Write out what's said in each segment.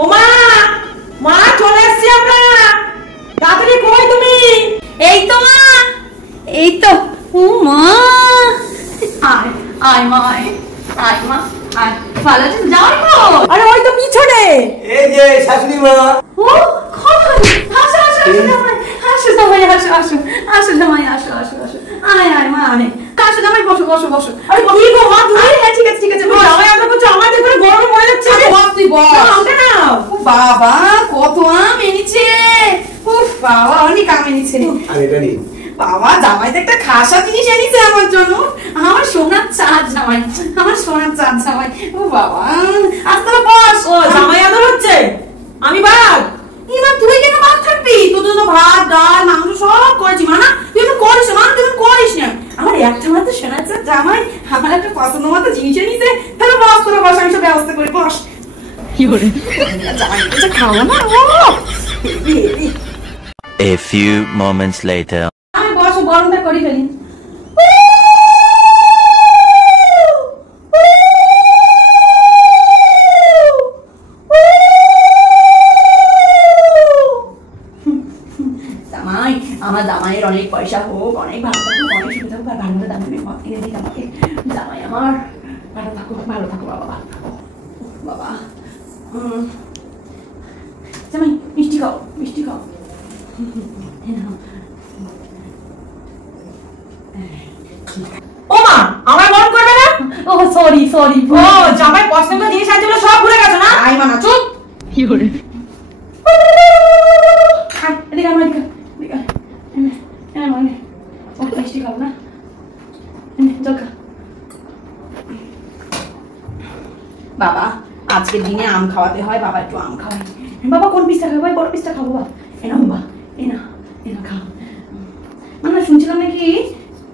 ও মা, মা চলে এসেছি আমরা। তাড়াতাড়ি কই তুমি? এই তো মা, এই তো। ও মা, আয় আয় মা, আয় মা, আয়। ভালো আছিস? যাওয়াই তো। আরে ওই তো পিছনে। এই যে শাশুড়ি মা। ও খবর, আসো আসো জামাই, আসো জামাই, আসো আসো আসো জামাই, আসো আসো আসো। আয় আয় মা, আয়। কাশো জামাই, বসো বসো বসো। আরে কি গো মা তুমি? হ্যাঁ ঠিক আছে ঠিক আছে। জামাই আমরা বলছো আমাদের করে গরম হয়ে যাচ্ছে। বস তুই বস। আমটা নাও। ও বাবা, কত আম এনেছে। উফ বাবা, অনেক আম এনেছে। আর এটা নিন। বাবা, জামাই তো একটা খাসা জিনিস এনেছে আমার জন্য। আমার সোনার চাঁদ জামাই, আমার সোনার চাঁদ জামাই। ও বাবা, আজ তো বস। ও জামাই আদর হচ্ছে, আমি বাদ। ইমা তুই কেন বাদ থাকবি? তোর জন্য ভাত ডাল মাংস সব করেছি। মানা তুই তো করিস না, তুই করিস না। আমার একটা মাত্র সোনার চাঁদ জামাই আমার একটা পছন্দ মতো জিনিস এনেছে। তাহলে বস, তোরা বস, আমি সব ব্যবস্থা করি। বস। কি করে জামাই কিছু খাওয়া না? ও A few moments later. আমি বস, গরমটা করি ফেলি। জামাই, আমার জামাইয়ের অনেক পয়সা হোক, অনেক ভালো থাকুক, অনেক সুবিধা হোক, আর ভালো ভালো দামি মদ কিনে দিক আমাকে। জামাই আমার ভালো থাকুক, ভালো থাকুক বাবা। বাবা জামাই মিষ্টি খাও, মিষ্টি খাও। ও মা, আমার গরম করবে না? ও সরি সরি। ও জামাই পছন্দের জিনিস আছে বলে সব ভুলে গেছো না? আই মানা চুপ। কি করে? এদিকে আমার এদিকে, এদিকে মানে ও মিষ্টি খাবো না, চল খা। বাবা, আজকের দিনে আম খাওয়াতে হয়, বাবা একটু আম খাওয়াই। বাবা কোন পিসটা খাবো? বড় পিসটা খাবো বাবা। এনা বাবা, এনা এনা খাও। মানে শুনছিলাম নাকি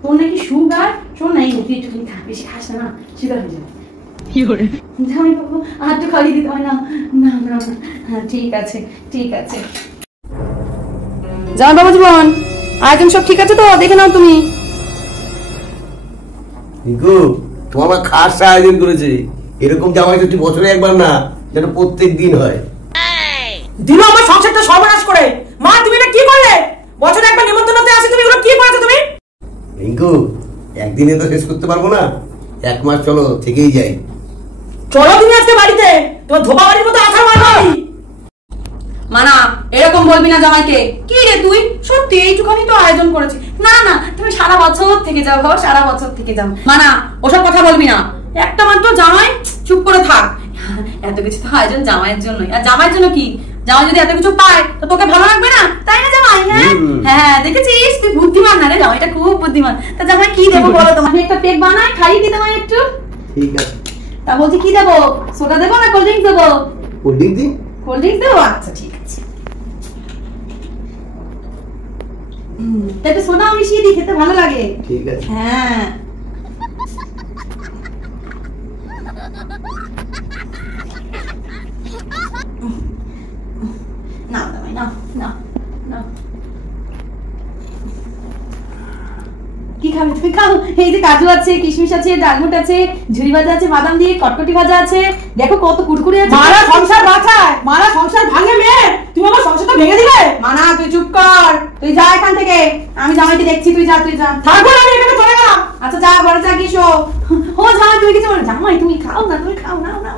তোর নাকি সুগার। শোন না, এই তুই একটুখানি খা, বেশি খাস না, সুগার হয়ে যাবে। কি করে জামাই বাবু, আর তো খাইয়ে দিতে হয় না? না না না, হ্যাঁ ঠিক আছে ঠিক আছে। জামাই বাবু জীবন, আয়োজন সব ঠিক আছে তো? দেখে নাও তুমি। নিকু, তোমার খাস আয়োজন করেছে। এরকম জামাই তো তুই বছরে একবার না, যেন প্রত্যেক দিন হয়। দিল আমার সংসারটা সর্বনাশ করে। মা তুমি এটা কি করলে? বছরে একবার নিমন্ত্রণতে আসি, তুমি এগুলো কি করেছো তুমি? রিঙ্কু, একদিনে তো শেষ করতে পারবো না, এক মাস চলো থেকেই যাই। চলো তুমি আজকে বাড়িতে, তোমার ধোপা বাড়ির মতো আছাড় মারবি। মানা এরকম বলবি না জামাইকে। কি রে তুই, সত্যি এইটুখানি তো আয়োজন করেছি। না না, তুমি সারা বছর থেকে যাও বাবা, সারা বছর থেকে যাও। মানা ওসব কথা বলবি না, একটা মাত্র জামাই, চুপ করে থাক। এত কিছু তো আয়োজন জামাইয়ের জন্যই। আর জামাইয়ের জন্য কি? জামাই যদি এত কিছু পায় তো তোকে ভালো লাগবে না, তাই না জামাই? হ্যাঁ হ্যাঁ, দেখেছিস তুই বুদ্ধিমান না রে, জামাইটা খুব বুদ্ধিমান। তা জামাই কি দেবো বলো? তোমাকে একটা কেক বানাই, খাইয়ে দিতে হয় একটু। ঠিক আছে। তা বলছি কি দেবো? সোডা দেবো না কোল্ড ড্রিঙ্কস দেবো? কোল্ড ড্রিঙ্ক দিন। কোল্ড ড্রিঙ্কস দেবো? আচ্ছা ঠিক আছে। তাই সোডা মিশিয়ে দিই, খেতে ভালো লাগে। ঠিক আছে। হ্যাঁ না জামাই, না না না। কি খাবে তুমি? খাও। এই যে কাজু আছে, কিশমিশ আছে, ডালমুট আছে, ঝুরি ভাজা আছে, বাদাম দিয়ে কটকটি ভাজা আছে, দেখো কত কুরকুরে আছে। মারা সংসার বাঁচায়, মারা সংসার ভাঙে মেয়ে। তুমি আমার সংসারটা ভেঙে দিলে। মানা তুই চুপ কর, তুই যা এখান থেকে। আমি জামাইকে দেখছি, তুই যা, তুই যা। থাকবো না, আমি এখানে চলে গেলাম। আচ্ছা যা, ঘরে যা, গিয়ে শো। ও জামাই তুমি কিছু বলো? জামাই তুমি খাও না, তুমি খাও না, না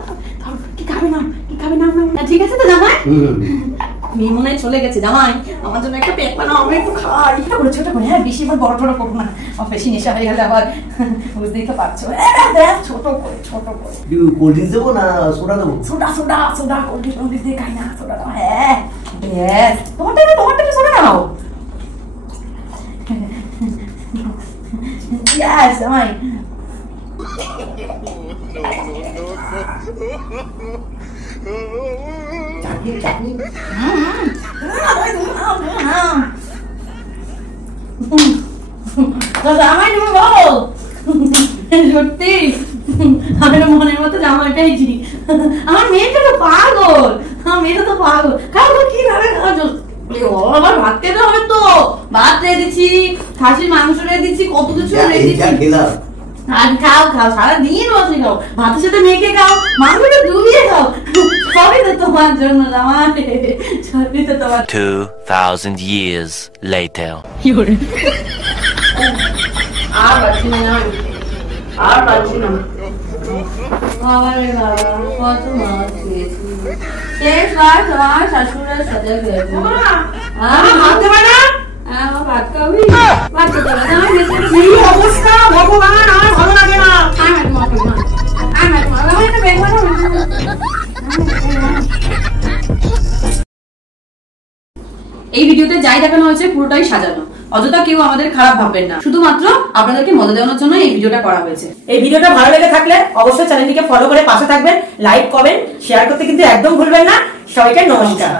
কি খাবে না, কি খাবে না? না ঠিক আছে তো জামাই? মেয়ে মনে হয় চলে গেছে। জামাই আমার জন্য একটা পেট বানাও, আমি একটু খাই। এটা করে ছোট করে, হ্যাঁ বেশি আবার বড় বড় করবো না, বেশি নেশা হয়ে গেলে আবার বুঝতেই তো পারছো। দেখ ছোট করে, ছোট করে। কোল্ড ড্রিঙ্ক দেবো না সোডা দেবো? Soda soda soda, cold drink দিয়ে খাই না, সোডা দাও। হ্যাঁ বেশ, তোমারটা সোডা নাও। Yes, জামাই। চাটনি চাটনি। জামাই তুমি বলো, সত্যি আমি মনের মতো জামাই পেয়েছি। আমার মেয়েটা তো পাগল, আমার মেয়েটা তো পাগল। খাবো কিভাবে খাওয়া? আবার ভাত খেতে হবে তো, ভাত রেখে দিচ্ছি, খাসির মাংস রেখে দিচ্ছি, কত কিছু রেখে দিচ্ছি। আর খাও খাও, সারাদিন বসে খাও, ভাতের সাথে মেখে খাও, মাংসটা ডুবিয়ে খাও, সবই তো তোমার। তোমার জন্য জামাই, সত্যি তো তোমার। 2,000 years later. আর পাচ্ছি না জামাই, আর পাচ্ছি না। বাবা রে বাবা, কত মাছ খেয়েছি। শেষবার তোমার শাশুড়ের সাথে খেয়েছি। হাত দেবে না? আমার ভাত খাবি? ভাত খেতে হবে, জামাই খেতে হবে। কি অবস্থা ভগবান, আমার ভালো লাগে না। এই ভিডিওতে যাই দেখানো হয়েছে পুরোটাই সাজানো, অযথা কেউ আমাদের খারাপ ভাববেন না, শুধুমাত্র আপনাদেরকে মজা দেওয়ানোর জন্য এই ভিডিওটা করা হয়েছে। এই ভিডিওটা ভালো লেগে থাকলে অবশ্যই চ্যানেলটিকে ফলো করে পাশে থাকবেন, লাইক কমেন্ট শেয়ার করতে কিন্তু একদম ভুলবেন না। সবাইকে নমস্কার।